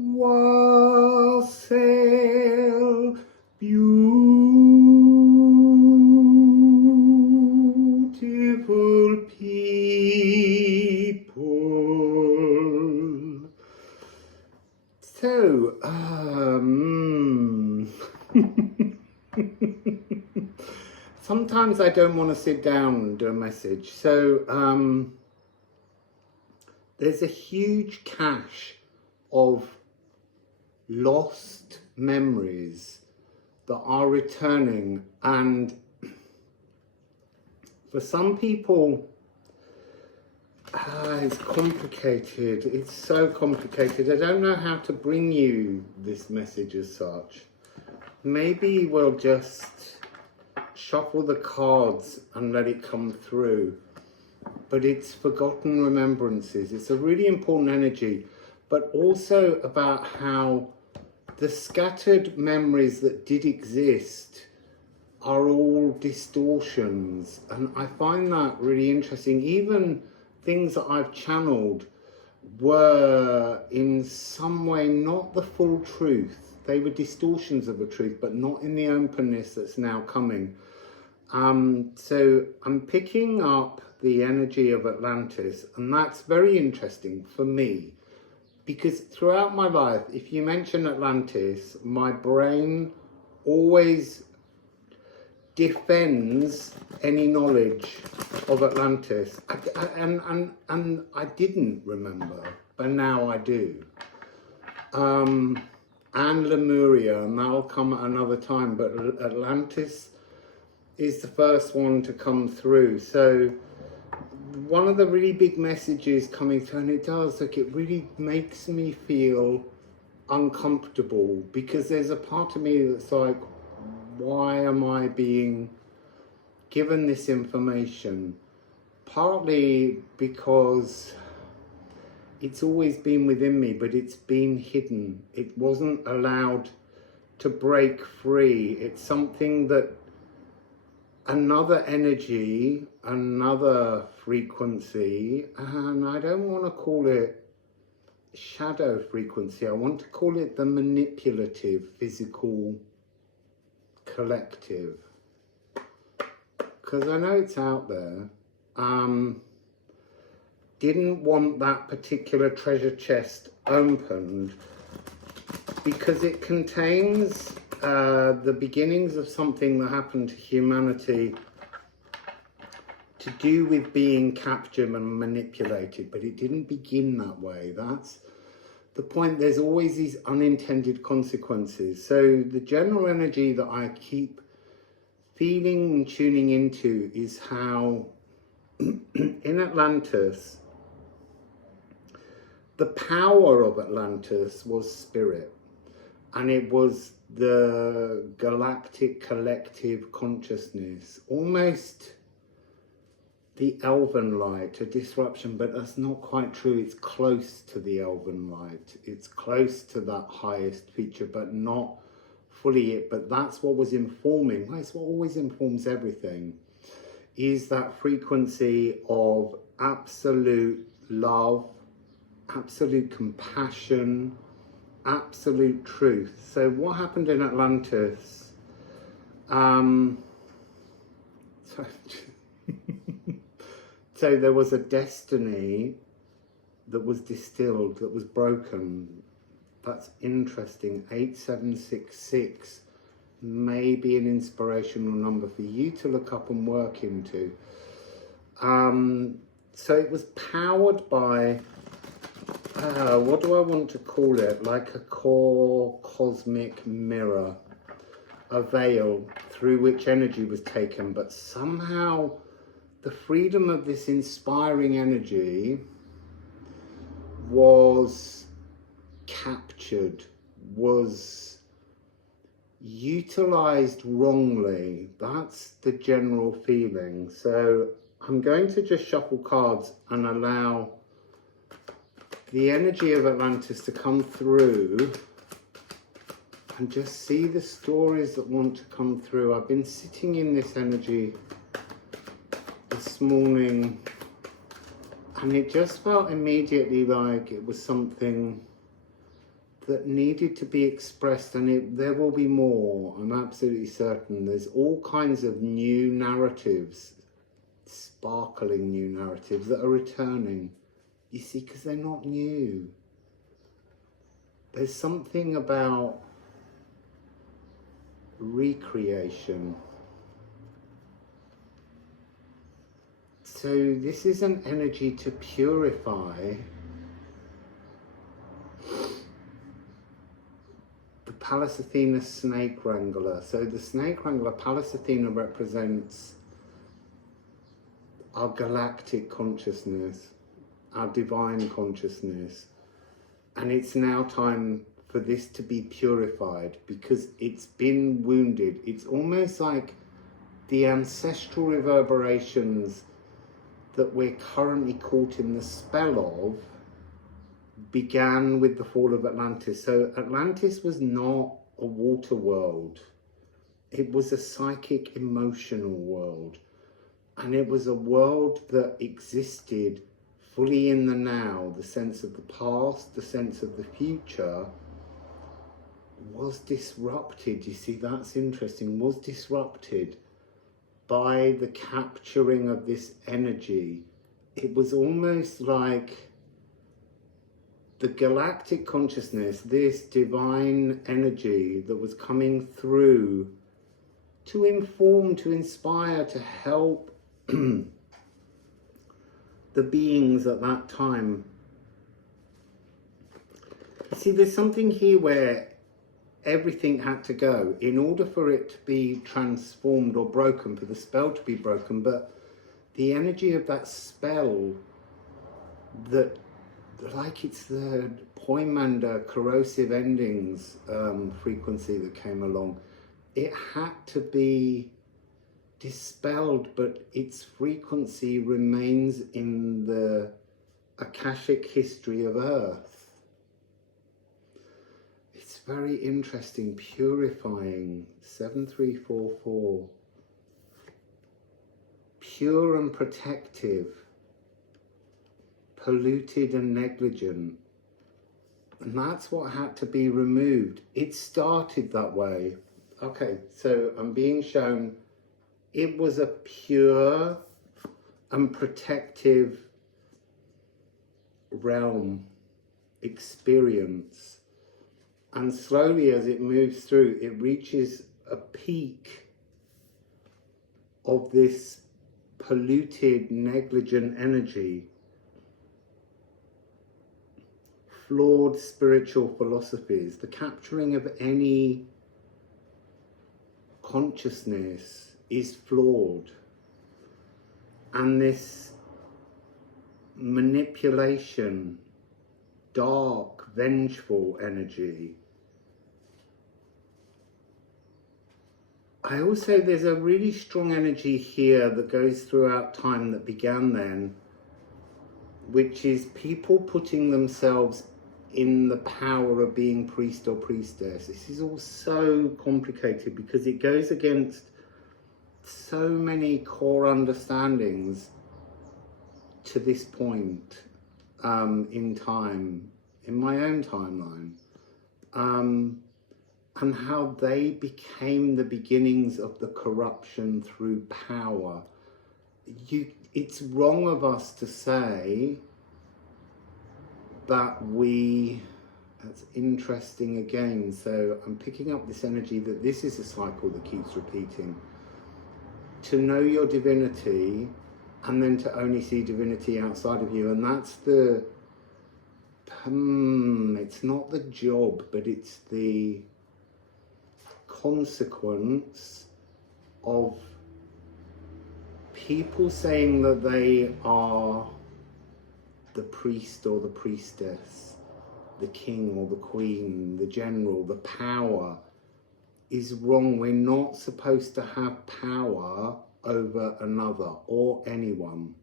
Wassail, beautiful people. So, sometimes I don't want to sit down and do a message. So, there's a huge cache of lost memories that are returning, and for some people, it's complicated. It's so complicated. I don't know how to bring you this message as such. Maybe we'll just shuffle the cards and let it come through. But it's forgotten remembrances. It's a really important energy, but also about how the scattered memories that did exist are all distortions. And I find that really interesting. Even things that I've channeled were in some way not the full truth. They were distortions of the truth, but not in the openness that's now coming. So I'm picking up the energy of Atlantis, and that's very interesting for me, because throughout my life, if you mention Atlantis, my brain always defends any knowledge of Atlantis. And I didn't remember, but now I do. And Lemuria, and that'll come at another time, but Atlantis is the first one to come through. So one of the really big messages coming through, and it does, like, it really makes me feel uncomfortable, because there's a part of me that's like, why am I being given this information? Partly because it's always been within me, but it's been hidden. It wasn't allowed to break free. It's something that another energy, another frequency, and I don't want to call it shadow frequency. I want to call it the manipulative, physical collective, because I know it's out there. Didn't want that particular treasure chest opened because it contains the beginnings of something that happened to humanity to do with being captured and manipulated, but it didn't begin that way. That's the point. There's always these unintended consequences. So the general energy that I keep feeling and tuning into is how in Atlantis, the power of Atlantis was spirit, and it was the galactic collective consciousness, almost the elven light, a disruption, but that's not quite true. It's close to the elven light. It's close to that highest feature, but not fully it. But that's what was informing. That's what always informs everything, is that frequency of absolute love, absolute compassion, absolute truth. So what happened in Atlantis? So there was a destiny that was distilled, that was broken. That's interesting. 8766 may be an inspirational number for you to look up and work into. So it was powered by, what do I want to call it? Like a core cosmic mirror, a veil through which energy was taken, but somehow the freedom of this inspiring energy was captured, was utilized wrongly. That's the general feeling. So I'm going to just shuffle cards and allow the energy of Atlantis to come through and just see the stories that want to come through. I've been sitting in this energy this morning, and it just felt immediately like it was something that needed to be expressed, and there will be more, I'm absolutely certain. There's all kinds of new narratives, sparkling new narratives that are returning, you see, because they're not new. There's something about recreation. So this is an energy to purify the Pallas Athena snake wrangler. So the snake wrangler, Pallas Athena, represents our galactic consciousness, our divine consciousness. And it's now time for this to be purified because it's been wounded. It's almost like the ancestral reverberations that we're currently caught in the spell of began with the fall of Atlantis. So Atlantis was not a water world. It was a psychic, emotional world. And it was a world that existed fully in the now. The sense of the past, the sense of the future was disrupted. You see, that's interesting. Was disrupted by the capturing of this energy. It was almost like the galactic consciousness, this divine energy that was coming through to inform, to inspire, to help the beings at that time. See, there's something here where everything had to go in order for it to be transformed or broken, for the spell to be broken. But the energy of that spell, that, like it's the Poimander corrosive endings frequency that came along, it had to be dispelled, but its frequency remains in the Akashic history of Earth. It's very interesting. Purifying, 7344. Pure and protective. Polluted and negligent. And that's what had to be removed. It started that way. Okay, so I'm being shown it was a pure and protective realm, experience. And slowly as it moves through, it reaches a peak of this polluted, negligent energy. Flawed spiritual philosophies, the capturing of any consciousness is flawed. And this manipulation, dark, vengeful energy. I also, there's a really strong energy here that goes throughout time that began then, which is people putting themselves in the power of being priest or priestess. This is all so complicated because it goes against so many core understandings to this point in time, in my own timeline, and how they became the beginnings of the corruption through power. It's wrong of us to say that that's interesting again. So I'm picking up this energy that this is a cycle that keeps repeating. To know your divinity and then to only see divinity outside of you. And that's the, it's not the job, but it's the consequence of people saying that they are the priest or the priestess, the king or the queen, the general, the power is wrong. We're not supposed to have power over another or anyone.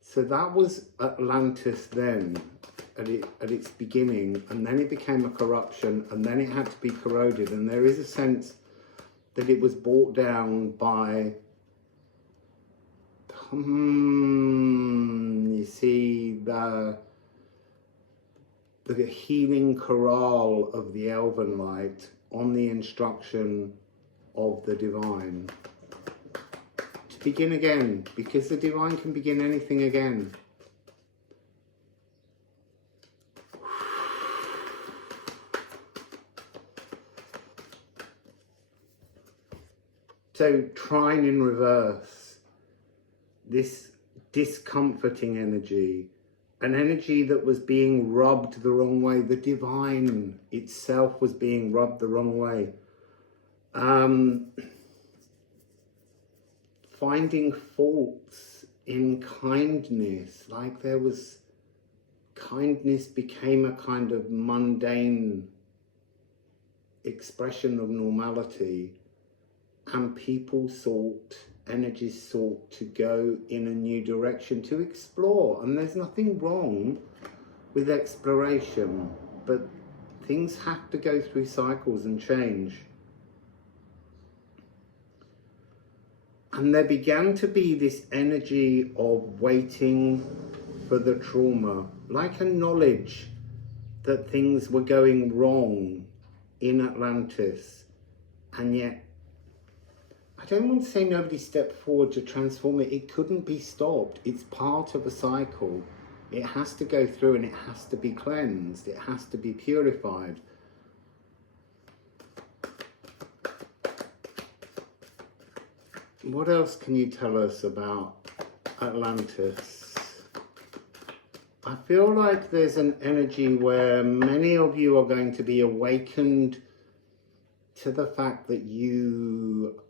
So that was Atlantis then, at its beginning, and then it became a corruption, and then it had to be corroded, and there is a sense that it was brought down by you see, the the healing chorale of the elven light on the instruction of the divine. To begin again, because the divine can begin anything again. So trine in reverse, this discomforting energy, an energy that was being rubbed the wrong way. The divine itself was being rubbed the wrong way. Finding faults in kindness, like there was, kindness became a kind of mundane expression of normality. And people sought, energies sought to go in a new direction, to explore. And there's nothing wrong with exploration, but things have to go through cycles and change. And there began to be this energy of waiting for the trauma, like a knowledge that things were going wrong in Atlantis, and yet I don't want to say nobody stepped forward to transform it. It couldn't be stopped. It's part of a cycle. It has to go through and it has to be cleansed. It has to be purified. What else can you tell us about Atlantis? I feel like there's an energy where many of you are going to be awakened to the fact that you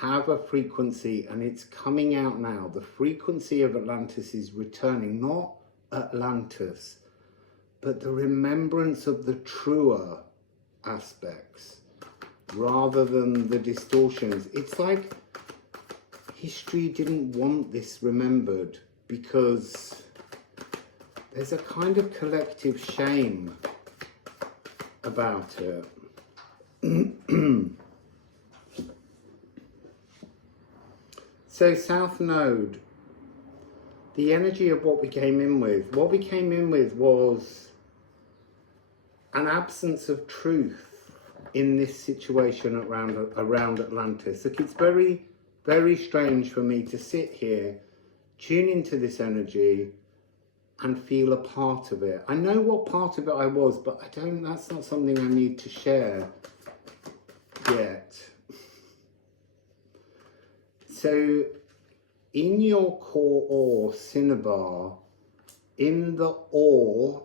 have a frequency and it's coming out now. The frequency of Atlantis is returning, not Atlantis, but the remembrance of the truer aspects rather than the distortions. It's like history didn't want this remembered because there's a kind of collective shame about it. So South Node, the energy of what we came in with. What we came in with was an absence of truth in this situation around Atlantis. Look, it's very, very strange for me to sit here, tune into this energy and feel a part of it. I know what part of it I was, but that's not something I need to share yet. So in your core ore, cinnabar, in the ore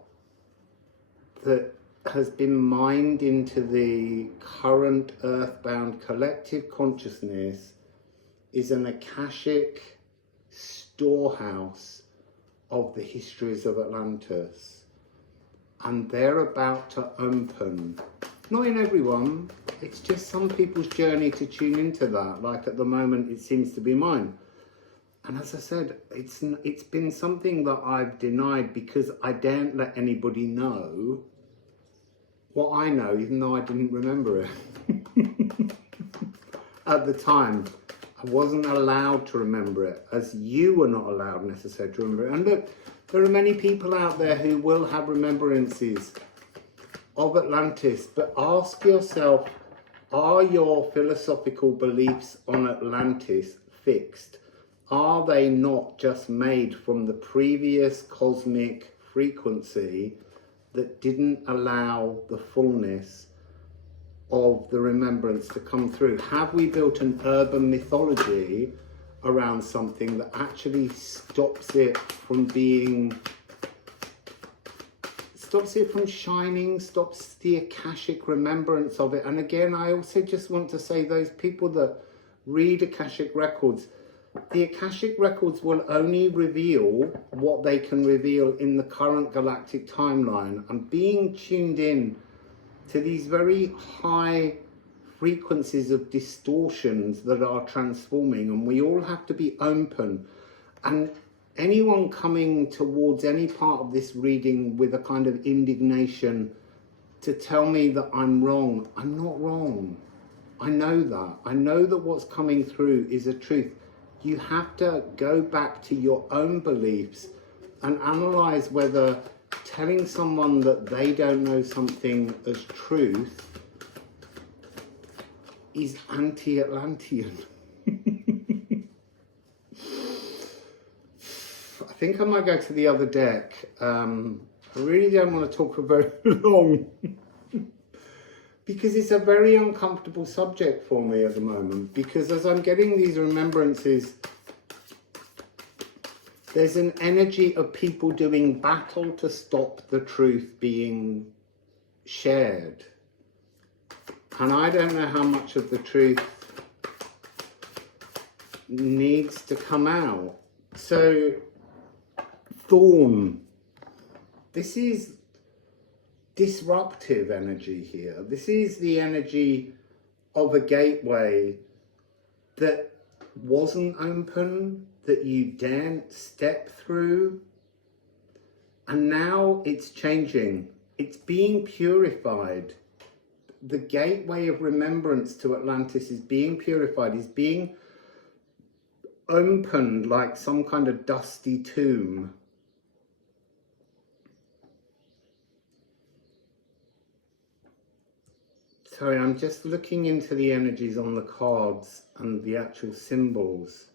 that has been mined into the current earthbound collective consciousness is an Akashic storehouse of the histories of Atlantis. And they're about to open. Not in everyone, it's just some people's journey to tune into that. Like at the moment, it seems to be mine. And as I said, it's been something that I've denied because I daren't let anybody know what I know, even though I didn't remember it. At the time, I wasn't allowed to remember it, as you were not allowed necessarily to remember it. And look, there are many people out there who will have remembrances of Atlantis, but ask yourself, are your philosophical beliefs on Atlantis fixed? Are they not just made from the previous cosmic frequency that didn't allow the fullness of the remembrance to come through? Have we built an urban mythology around something that actually stops it from shining, stops the Akashic remembrance of it? And again, I also just want to say, those people that read Akashic records, the Akashic records will only reveal what they can reveal in the current galactic timeline. And being tuned in to these very high frequencies of distortions that are transforming, and we all have to be open. And anyone coming towards any part of this reading with a kind of indignation to tell me that I'm wrong, I'm not wrong. I know that. I know that what's coming through is a truth. You have to go back to your own beliefs and analyze whether telling someone that they don't know something as truth is anti-Atlantean. I think I might go to the other deck. I really don't want to talk for very long because it's a very uncomfortable subject for me at the moment, because as I'm getting these remembrances, there's an energy of people doing battle to stop the truth being shared. And I don't know how much of the truth needs to come out. So, Thorn. This is disruptive energy here. This is the energy of a gateway that wasn't open, that you daren't step through, and now it's changing. It's being purified. The gateway of remembrance to Atlantis is being purified, is being opened like some kind of dusty tomb. Sorry, I'm just looking into the energies on the cards and the actual symbols.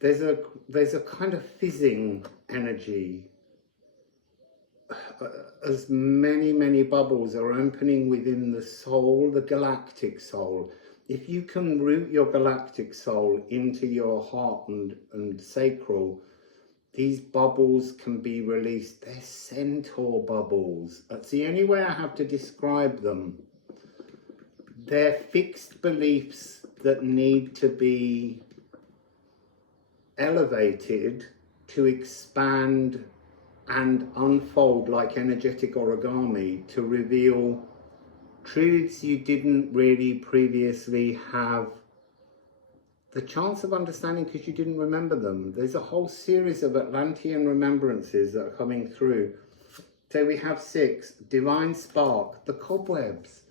There's a kind of fizzing energy. As many bubbles are opening within the soul, the galactic soul. If you can root your galactic soul into your heart and sacral, these bubbles can be released. They're centaur bubbles. That's the only way I have to describe them. They're fixed beliefs that need to be elevated to expand and unfold like energetic origami to reveal truths you didn't really previously have the chance of understanding because you didn't remember them. There's a whole series of Atlantean remembrances that are coming through. So we have 6, Divine Spark. The cobwebs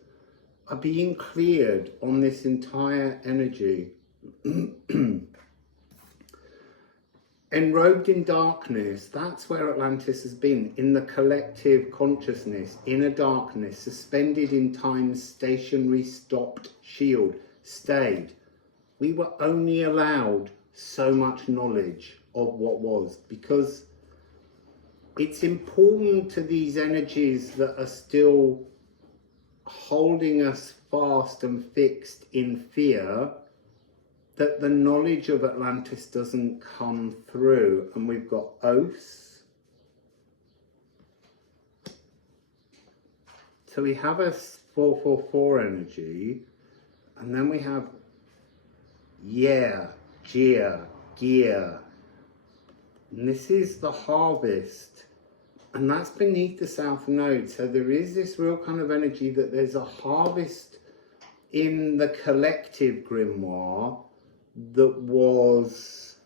are being cleared on this entire energy. Enrobed in darkness, that's where Atlantis has been, in the collective consciousness, inner darkness, suspended in time's stationary stopped shield, stayed. We were only allowed so much knowledge of what was, because it's important to these energies that are still holding us fast and fixed in fear that the knowledge of Atlantis doesn't come through. And we've got oaths. So we have a 444 energy, and then we have Gear. And this is the harvest, and that's beneath the south node. So there is this real kind of energy that there's a harvest in the collective grimoire that was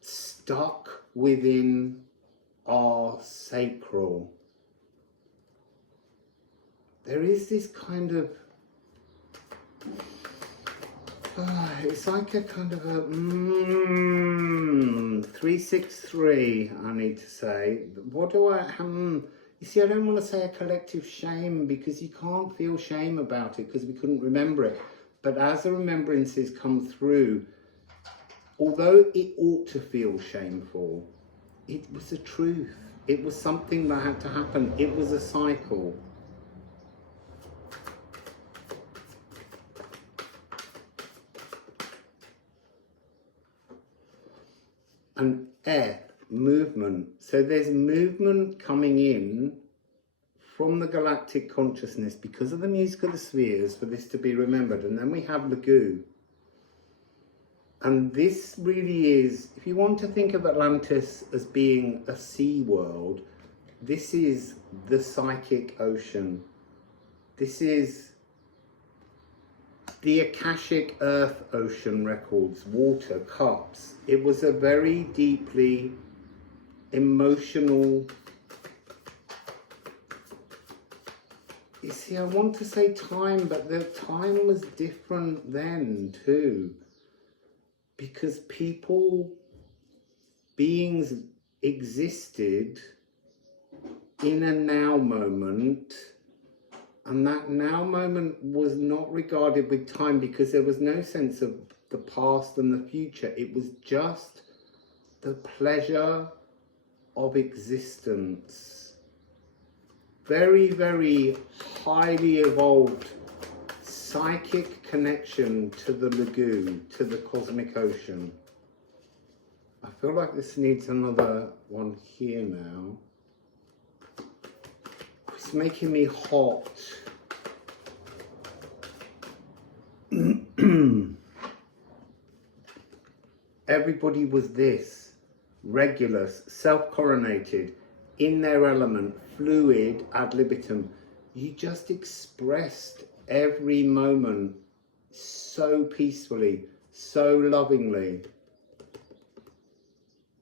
stuck within our sacral. There is this kind of it's like a kind of a 363, I need to say. What do I you see, I don't want to say a collective shame, because you can't feel shame about it because we couldn't remember it. But as the remembrances come through, although it ought to feel shameful, it was the truth. It was something that had to happen. It was a cycle. And movement. So there's movement coming in from the galactic consciousness because of the music of the spheres for this to be remembered. And then we have Lagu. And this really is, if you want to think of Atlantis as being a sea world, this is the psychic ocean. This is the Akashic Earth Ocean records, water, cups. It was a very deeply emotional. You see, I want to say time, but the time was different then too. Because people, beings existed in a now moment, and that now moment was not regarded with time because there was no sense of the past and the future. It was just the pleasure of existence. Very, very highly evolved psychic connection to the lagoon, to the cosmic ocean. I feel like this needs another one here now. It's making me hot. Everybody was this, regulus, self-coronated, in their element, fluid ad libitum. You just expressed every moment so peacefully, so lovingly.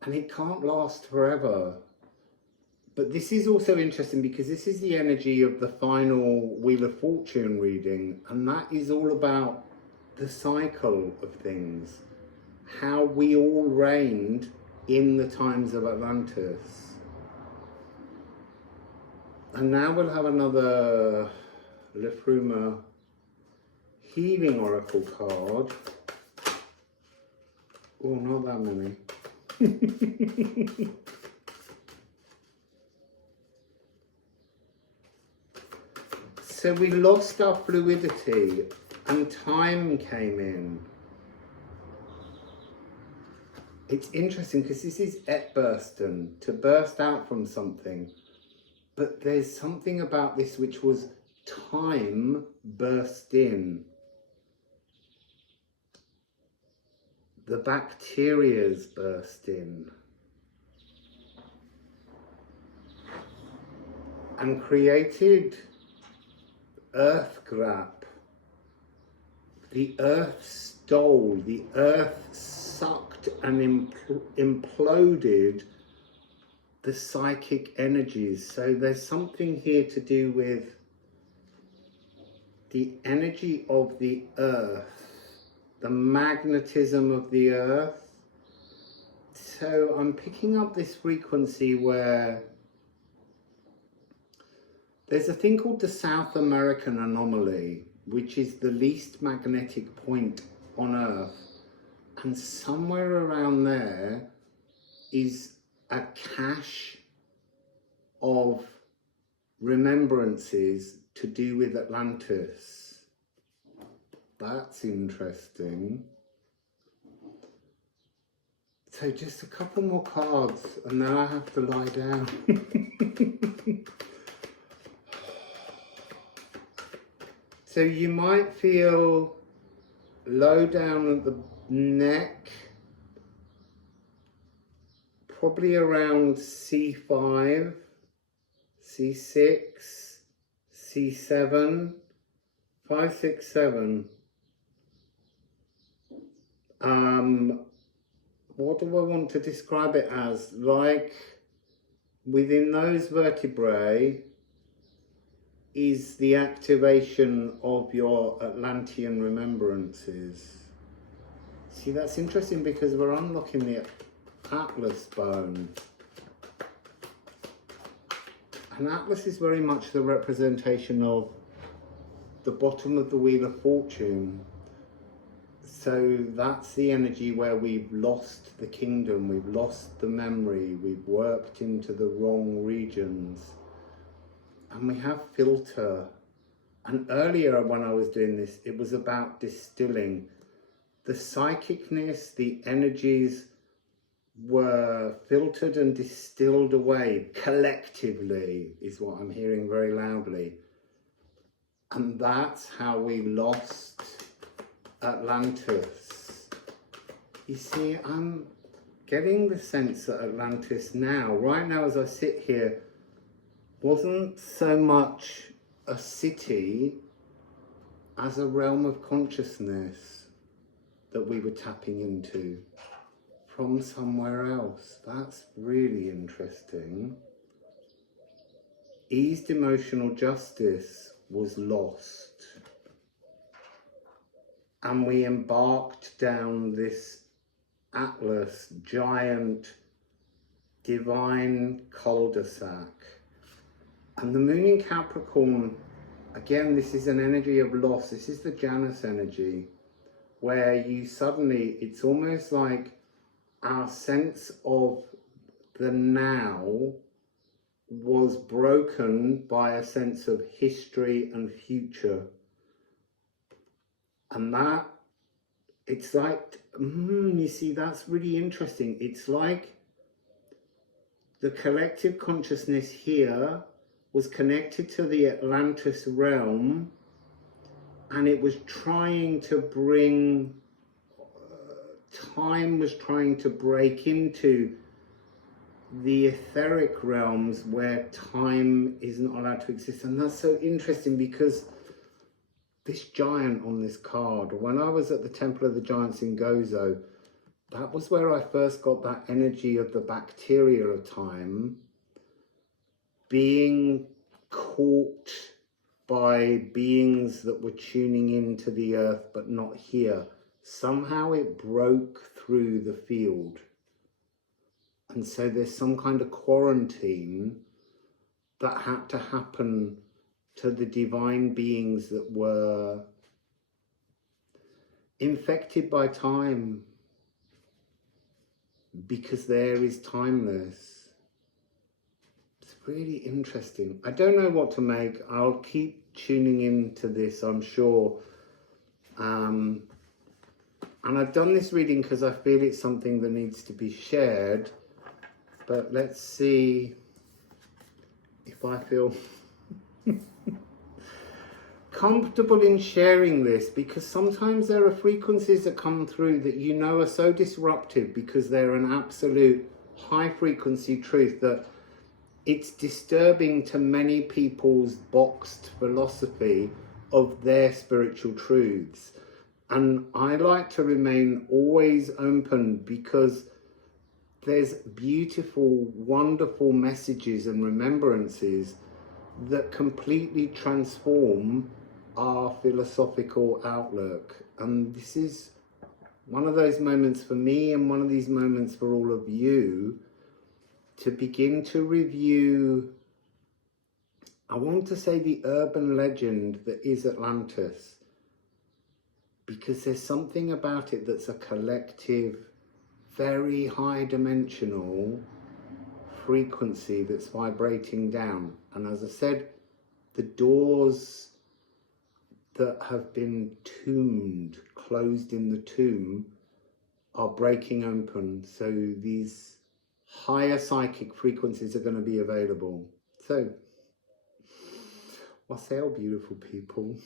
And it can't last forever. But this is also interesting because this is the energy of the final Wheel of Fortune reading, and that is all about the cycle of things, how we all reigned in the times of Atlantis. And now we'll have another Liffruma Healing Oracle card. Oh, not that many. So we lost our fluidity and time came in. It's interesting because this is etbursten, to burst out from something. But there's something about this which was time burst in. The bacteria's burst in. And created earthgrap. The earth stole, the earth sucked and imploded the psychic energies. So there's something here to do with the energy of the earth, the magnetism of the earth. So I'm picking up this frequency where there's a thing called the South American anomaly, which is the least magnetic point on Earth. And somewhere around there is a cache of remembrances to do with Atlantis. That's interesting. So just a couple more cards and then I have to lie down. So you might feel low down at the neck, probably around C5, C6, C7, 5, 6, 7. What do I want to describe it as? Like within those vertebrae is the activation of your Atlantean remembrances. See, that's interesting because we're unlocking the Atlas bone. And Atlas is very much the representation of the bottom of the Wheel of Fortune. So that's the energy where we've lost the kingdom, we've lost the memory, we've worked into the wrong regions. And we have filter. And earlier when I was doing this, it was about distilling. The psychicness, the energies were filtered and distilled away collectively, is what I'm hearing very loudly. And that's how we lost Atlantis. You see, I'm getting the sense that Atlantis now, right now as I sit here, wasn't so much a city as a realm of consciousness that we were tapping into from somewhere else. That's really interesting. Eased emotional justice was lost. And we embarked down this Atlas giant divine cul-de-sac. And the moon in Capricorn, again, this is an energy of loss. This is the Janus energy, where you suddenly, it's almost like our sense of the now was broken by a sense of history and future. And that, it's like, you see, that's really interesting. It's like the collective consciousness here was connected to the Atlantis realm, and it was trying to bring, time was trying to break into the etheric realms where time isn't allowed to exist. And that's so interesting, because this giant on this card, when I was at the Temple of the Giants in Gozo, that was where I first got that energy of the bacteria of time being caught by beings that were tuning into the earth but not here. Somehow it broke through the field. And so there's some kind of quarantine that had to happen to the divine beings that were infected by time, because there is timeless. It's really interesting. I don't know what to make. I'll keep tuning into this, I'm sure. And I've done this reading because I feel it's something that needs to be shared. But let's see if I feel comfortable in sharing this, because sometimes there are frequencies that come through that you know are so disruptive because they're an absolute high frequency truth that it's disturbing to many people's boxed philosophy of their spiritual truths. And I like to remain always open, because there's beautiful, wonderful messages and remembrances that completely transform our philosophical outlook. And this is one of those moments for me, and one of these moments for all of you, to begin to review, I want to say, the urban legend that is Atlantis, because there's something about it that's a collective, very high dimensional frequency that's vibrating down. And as I said, the doors that have been tombed, closed in the tomb, are breaking open. So these higher psychic frequencies are going to be available. So, wassail, beautiful people.